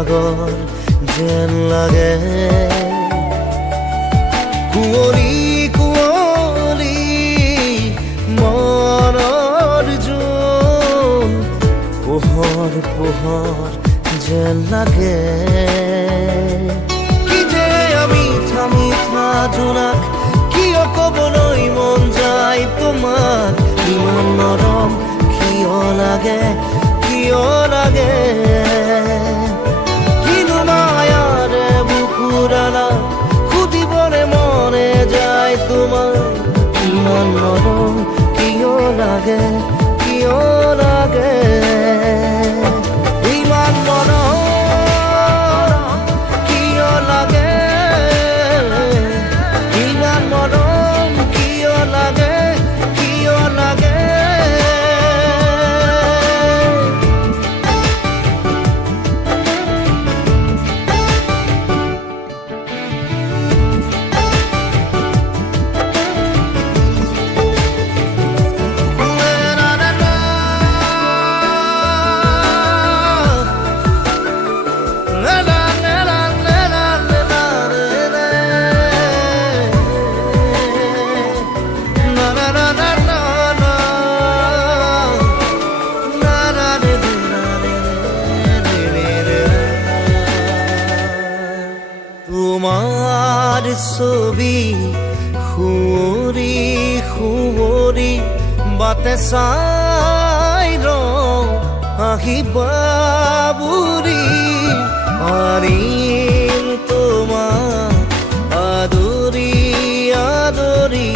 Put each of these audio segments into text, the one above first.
পাগল যেন লাগে। কুঁৱলী কুঁৱলী মনৰ জোন, পোহৰ পোহৰ যেন লাগে। কি যে মিঠা মিঠা জোনাক কিয় ক'বলৈ মন যায় তোমাক, ইমান নৰম কিয় লাগে কিয় লাগে। কিনো মায়াৰে বুকুৰালা সুধিবলে মনে যায় তোমাক, ইমান নৰম কিয় লাগে কিয় লাগে। ইমান মৰম কিয় লাগে, ইমান মৰম কিয় লাগে কিয় লাগে। তোমাৰ ছবি সুঁৱৰি সুঁৱৰি বাটে চাই ৰওঁ আহিবা বুলি। পাৰিম তোমাক আদৰি আদৰি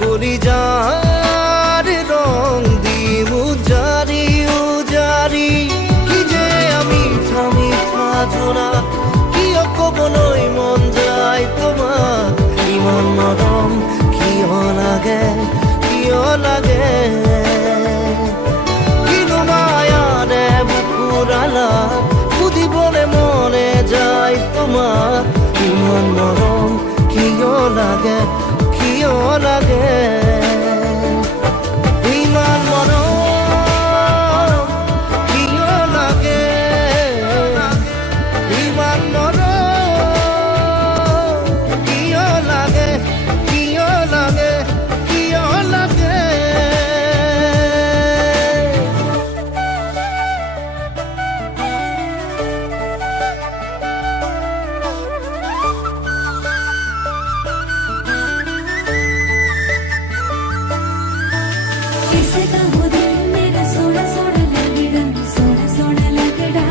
কলিজাৰ ৰং দিম উজাৰি উজাৰি। কি যে মিঠা মিঠা জোনাক কিয় ক'বলৈ মন যায় তোমাক, ইমান নৰম কিয় লাগে কিয় লাগে। কিনো মায়াৰে বুকুৰালা সুধিবলে মনে যায় তোমাক, ইমান নৰম কিয় লাগে কিয় লাগে। ইমান মৰম কিয় লাগে, ইমান মৰম কিয় লাগে কিয় লাগে কিয় লাগে। किसका हो दिल मेरा सोना सोना लगड़ा, सोना सोना लगड़ा।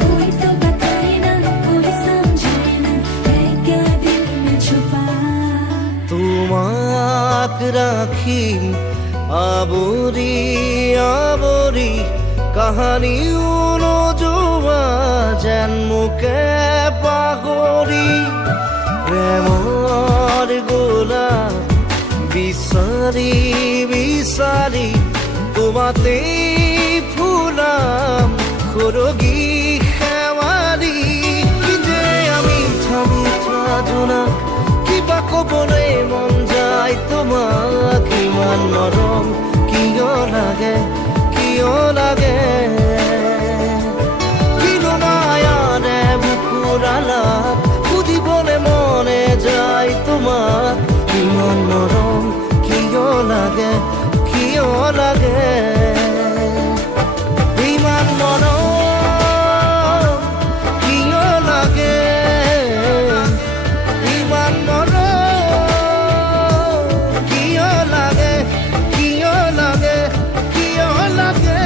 कोई तो बताए ना कोई समझाए ना, है क्या दिल में छुपा। তোমাক রাখি আবৰি আবৰি কাহানিও নোযোৱা যেন মোকে পাহৰি। প্ৰেমৰ গোলাপ বিচাৰি বিচাৰি তোমাতেই ফুলাম সৰগী শেৱালি। কি যে মিঠা মিঠা জোনাক কিবা ক'বলৈ মন যায় তোমাক, ইমান নৰম কিয় লাগে কিয় লাগে। কিনো মায়াৰে বুকুৰালা সুধিবলে মনে যায় তোমাক, ইমান নৰম কিয় লাগে কিয় লাগে। ইমান মৰম কিয় লাগে, ইমান মৰম কিয় লাগে কিয় লাগে কিয় লাগে।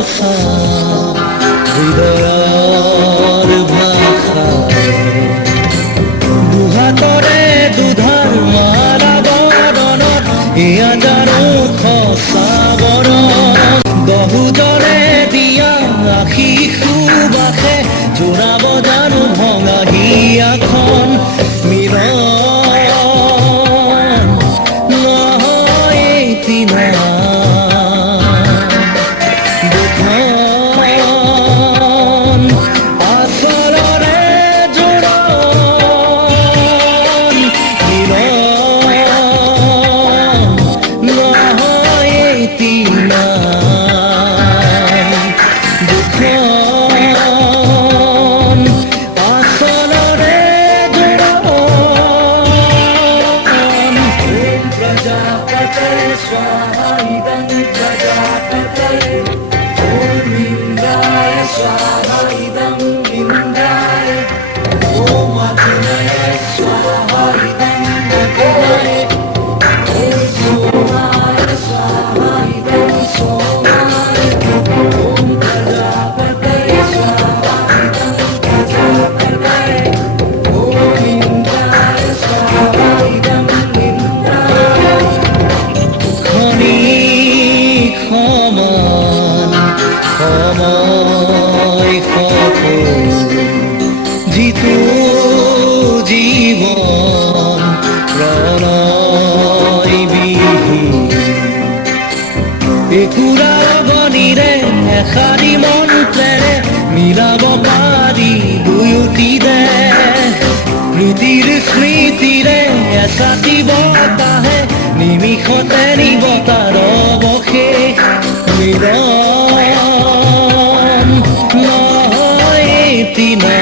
সঁচা হৃদয়ৰ ভাষা দুহাতৰে দুধাৰ মালা বদনত এয়া জানো সঁচা বৰণ বহুতৰে দিয়া আশী সুবাসে জোৰাব জানো ভঙা হিয়াখন মিলন নহয় এদিনা দুখন আচলৰে জোৰণ মিলন নহয় এদিনা দুখন আচলৰে জোৰণ प्रजापते स्वाहा इदं प्रजापते ॐ इन्द्राय स्वाहा इदं इन्द्राय ॐ अग्नये स्वाहा इदं अग्नये ॐ सोमाय स्वाहा इदं सोमाय ॐ प्रजापते स्वाहा इदं प्रजापते ॐ इन्द्राय स्वाहा इदं इन्द्राय খনি সমান সময় সফল যিটো জীৱন প্ৰণয় বিহীন একোৰা গণিৰে এষাৰি মন্ত্ৰেৰে মিলাব পাৰি দুয়োটি দেশ প্ৰীতিৰ স্মৃতিৰে এচাটি বতাহে নিমিষতে নিব তাৰ অৱশেষ মিলন নহয় এদিনা